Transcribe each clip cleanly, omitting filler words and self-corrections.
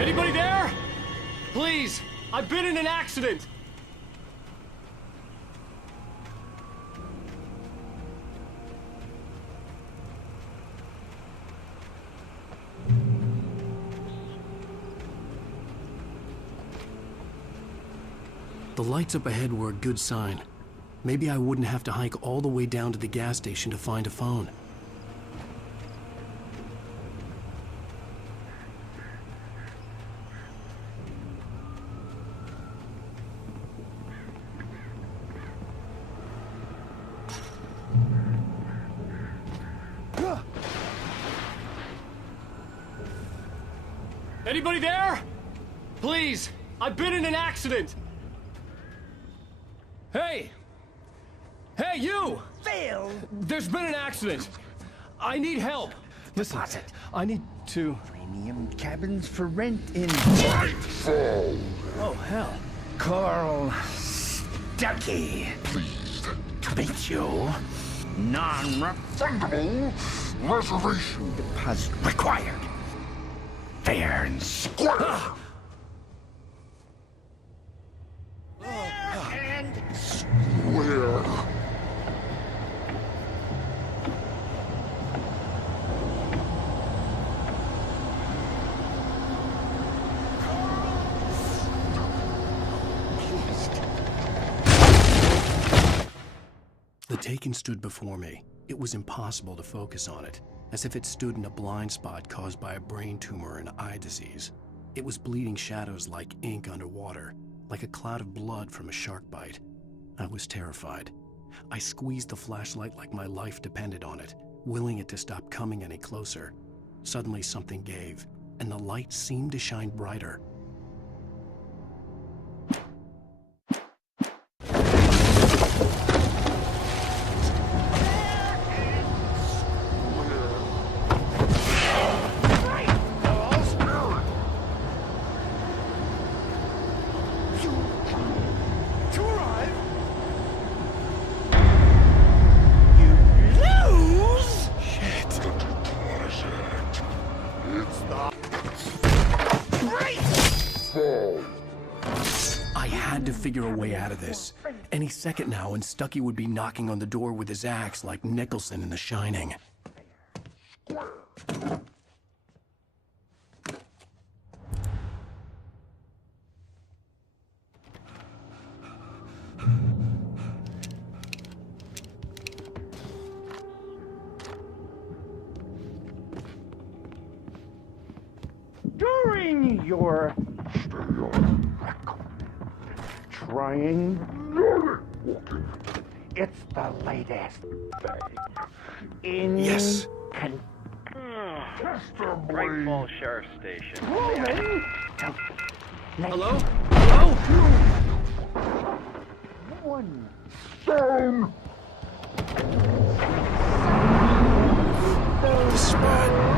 Anybody there? Please, I've been in an accident. The lights up ahead were a good sign. Maybe I wouldn't have to hike all the way down to the gas station to find a phone. Anybody there? Please, I've been in an accident. Hey! Hey, you! Phil! There's been an accident. I need help. Listen, Deposit. I need to... Premium cabins for rent in Nightfall. Oh, hell. Carl Stuckey. Pleased. To meet you. Non-refundable Reservation. deposit required. Fair and square. And Where? The Taken stood before me. It was impossible to focus on it, as if it stood in a blind spot caused by a brain tumor and eye disease. It was bleeding shadows like ink underwater, like a cloud of blood from a shark bite. I was terrified. I squeezed the flashlight like my life depended on it, willing it to stop coming any closer. Suddenly something gave, and the light seemed to shine brighter. I had to figure a way out of this. Any second now, and Stuckey would be knocking on the door with his axe like Nicholson in The Shining. during your trying, it's the latest thing in Yes. Great Falls Sheriff Station. Hello? Hello? One Stone. This is bad.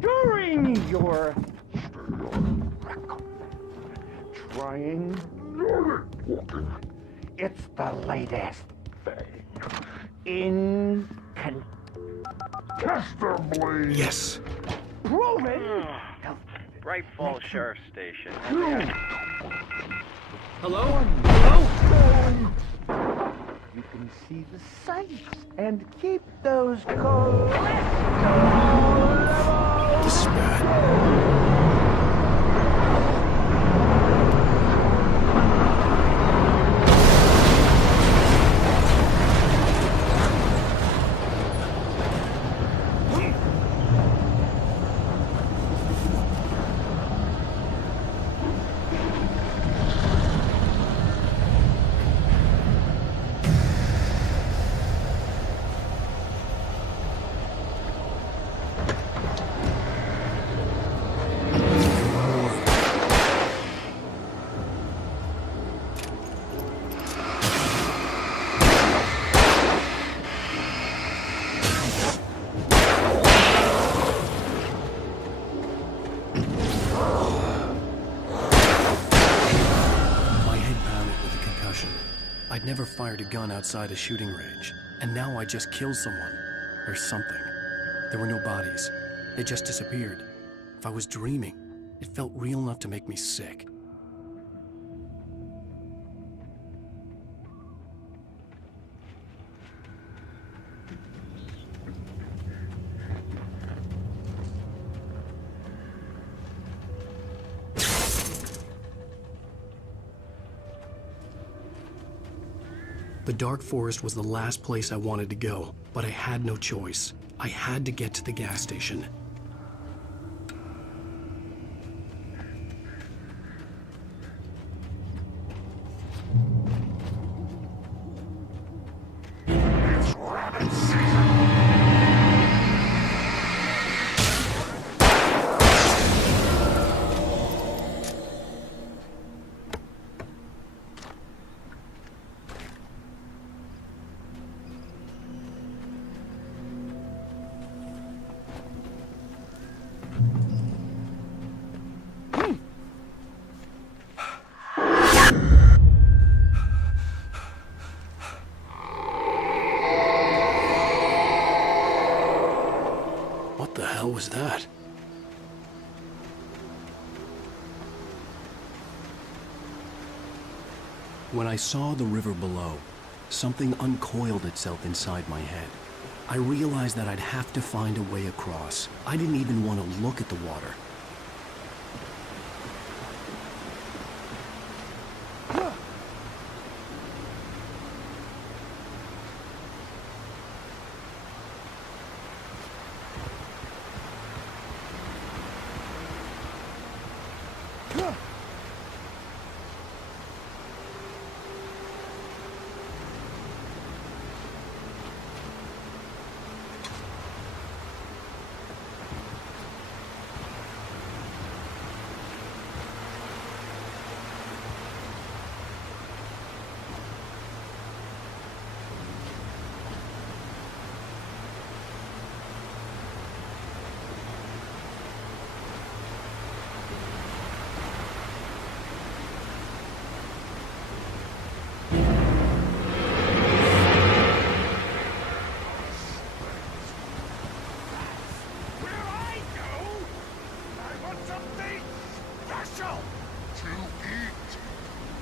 during your trying, it's the latest thing in Testably. Yes. proven. Great Falls Sheriff Station. Hello? Hello? You can see the sights and keep those cholesterol levels. This is bad. I'd never fired a gun outside a shooting range, and now I just killed someone. Or something. There were no bodies. They just disappeared. If I was dreaming, it felt real enough to make me sick. The dark forest was the last place I wanted to go, but I had no choice. I had to get to the gas station. What the hell was that? When I saw the river below, something uncoiled itself inside my head. I realized that I'd have to find a way across. I didn't even want to look at the water.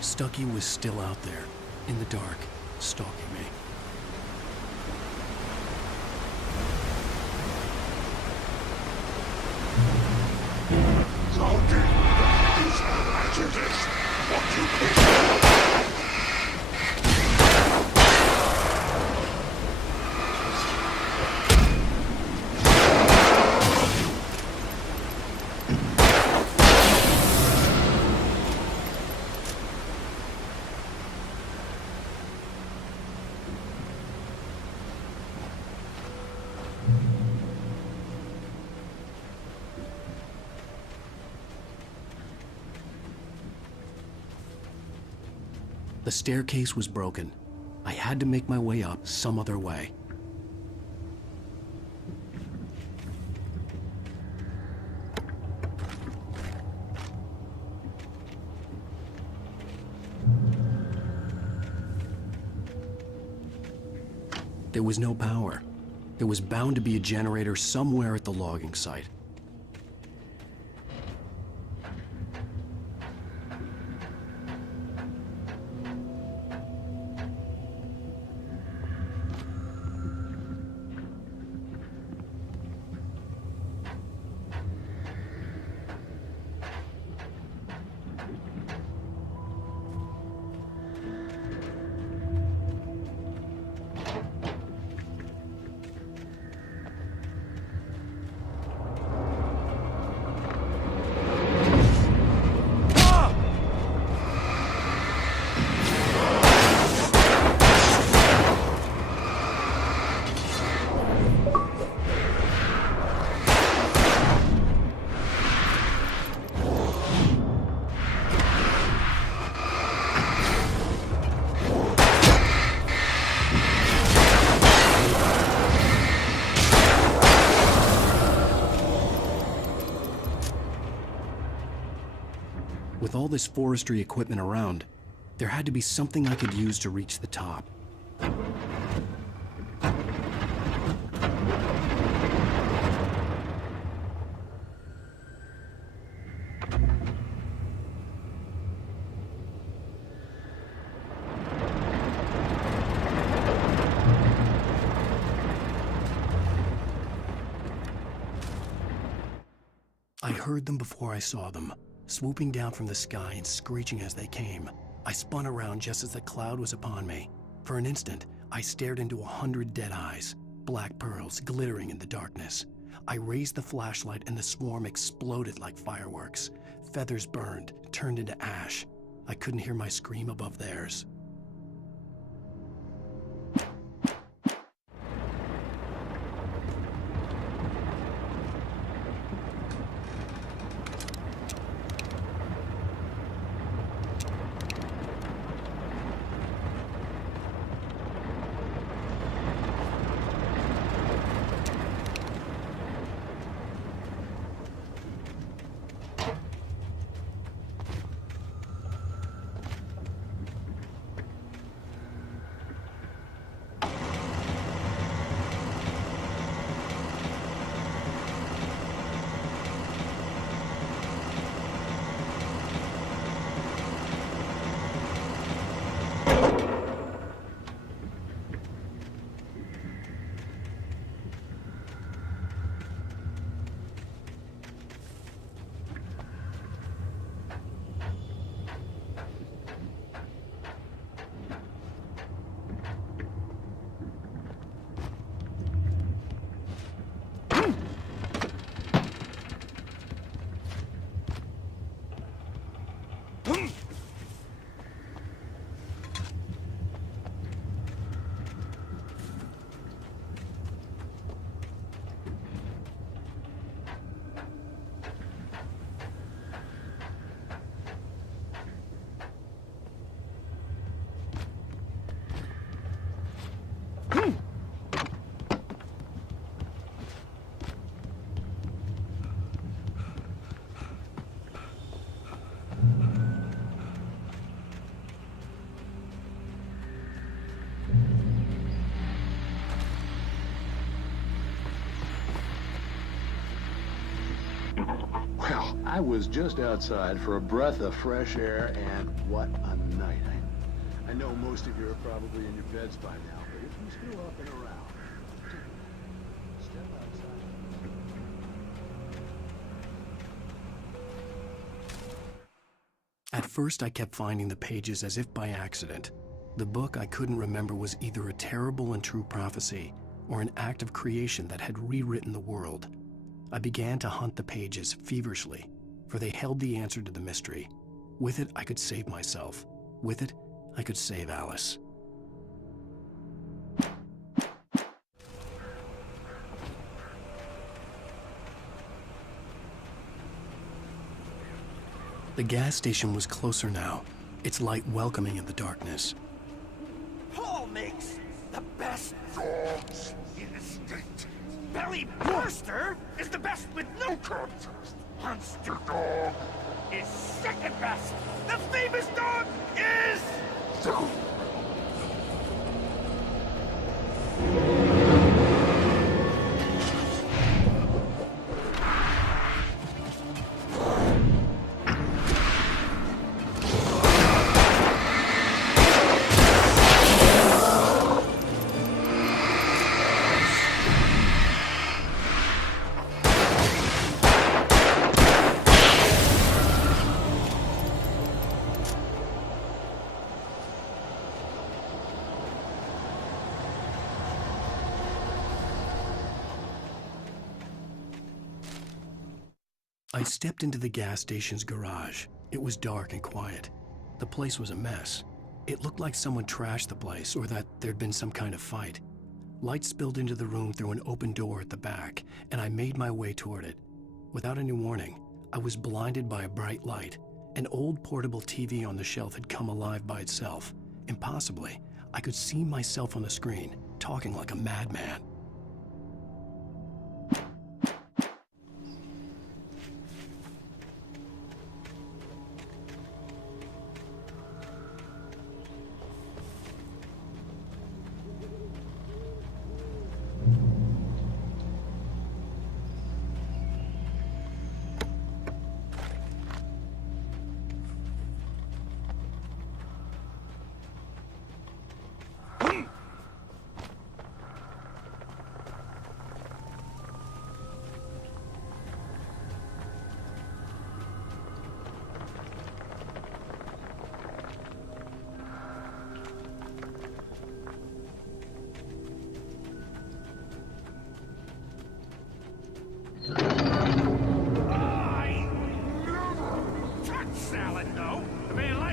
Stucky was still out there, in the dark, stalking me. The staircase was broken. I had to make my way up some other way. There was no power. There was bound to be a generator somewhere at the logging site. With all this forestry equipment around, There had to be something I could use to reach the top. I heard them before I saw them, swooping down from the sky and screeching as they came. I spun around just as the cloud was upon me. For an instant, I stared into 100 dead eyes, black pearls glittering in the darkness. I raised the flashlight and the swarm exploded like fireworks. Feathers burned, turned into ash. I couldn't hear my scream above theirs. Well, I was just outside for a breath of fresh air, and what a night. I know most of you are probably in your beds by now, but if you're still up and around, step outside. At first, I kept finding the pages as if by accident. The book I couldn't remember was either a terrible and true prophecy or an act of creation that had rewritten the world. I began to hunt the pages feverishly, for they held the answer to the mystery. With it, I could save myself. With it, I could save Alice. The gas station was closer now, its light welcoming in the darkness. Paul makes the best Dogs in the state. belly burster is the best with no Contest. monster Dog. is second best. The famous dog is Second. I stepped into the gas station's garage. It was dark and quiet. The place was a mess. It looked like someone trashed the place or that there'd been some kind of fight. Light spilled into the room through an open door at the back, and I made my way toward it. Without any warning, I was blinded by a bright light. An old portable TV on the shelf had come alive by itself. Impossibly, I could see myself on the screen, talking like a madman.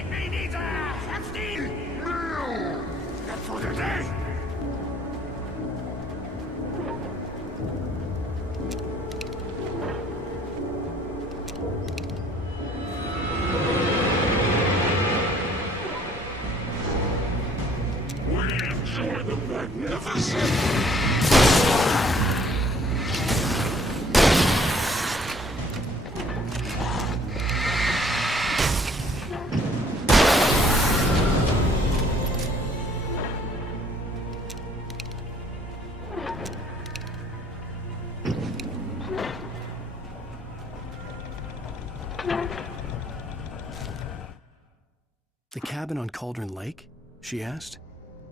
Lightning needs a hefty meal for the day. We enjoy the magnificent. The cabin on Cauldron Lake? She asked.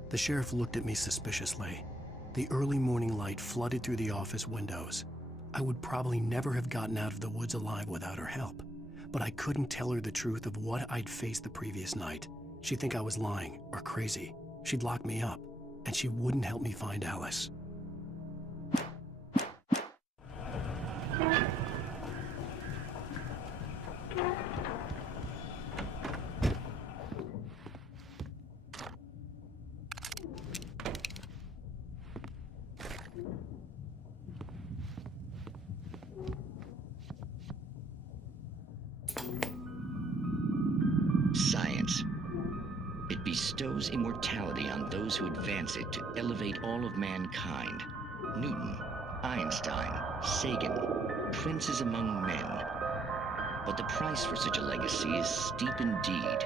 The sheriff looked at me suspiciously. The early morning light flooded through the office windows. I would probably never have gotten out of the woods alive without her help, but I couldn't tell her the truth of what I'd faced the previous night. She'd think I was lying or crazy. She'd lock me up, and she wouldn't help me find Alice. Science. It bestows immortality on those who advance it to elevate all of mankind. Newton, Einstein, Sagan, princes among men. But the price for such a legacy is steep indeed.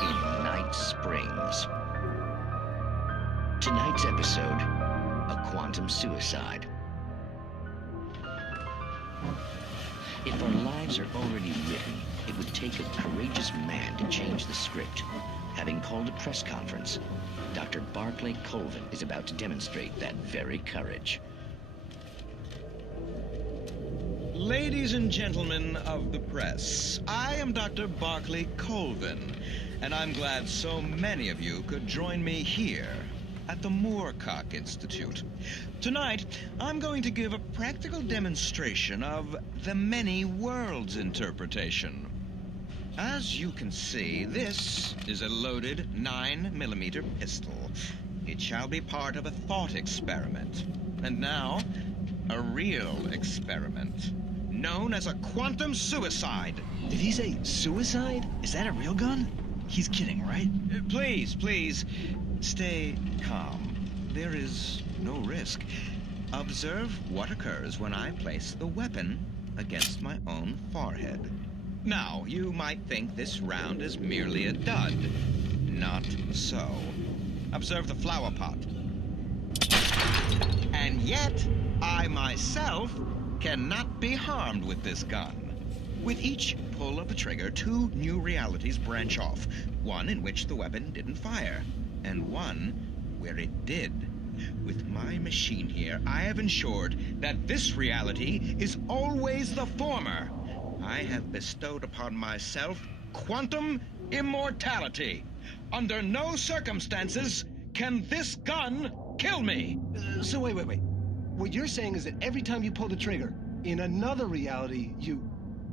In Night Springs. Tonight's episode, a quantum suicide. If our lives are already written, it would take a courageous man to change the script. Having called a press conference, Dr. Barclay Colvin is about to demonstrate that very courage. Ladies and gentlemen of the press, I am Dr. Barclay Colvin, and I'm glad so many of you could join me here at the Moorcock Institute. Tonight, I'm going to give a practical demonstration of the many worlds interpretation. As you can see, this is a loaded 9mm pistol. It shall be part of a thought experiment. And now, a real experiment, known as a quantum suicide. Did he say suicide? Is that a real gun? He's kidding, right? Please, stay calm. There is no risk. Observe what occurs when I place the weapon against my own forehead. Now, you might think this round is merely a dud. Not so. Observe the flower pot. And yet, I myself cannot be harmed with this gun. With each pull of the trigger, two new realities branch off. One in which the weapon didn't fire, and one where it did. With my machine here, I have ensured that this reality is always the former. I have bestowed upon myself quantum immortality. Under no circumstances can this gun kill me. So wait. What you're saying is that every time you pull the trigger, in another reality, you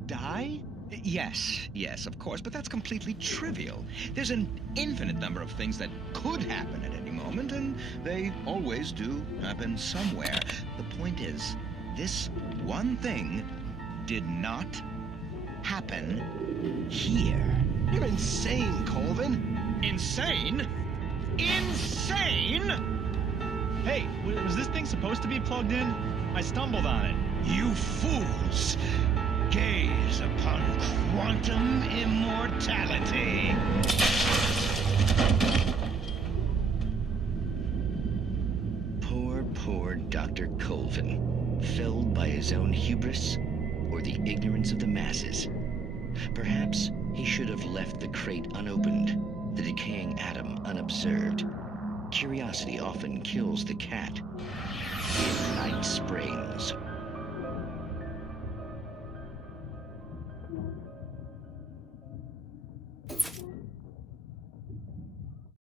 die? Yes, of course, but that's completely trivial. There's an infinite number of things that could happen at any moment, and they always do happen somewhere. The point is, this one thing did not happen here. You're insane, Colvin. Insane? Insane? Hey, was this thing supposed to be plugged in? I stumbled on it. You fools! Gaze upon quantum immortality. Poor Dr. Colvin, felled by his own hubris or the ignorance of the masses. Perhaps he should have left the crate unopened, the decaying atom unobserved. Curiosity often kills the cat. In Night Springs.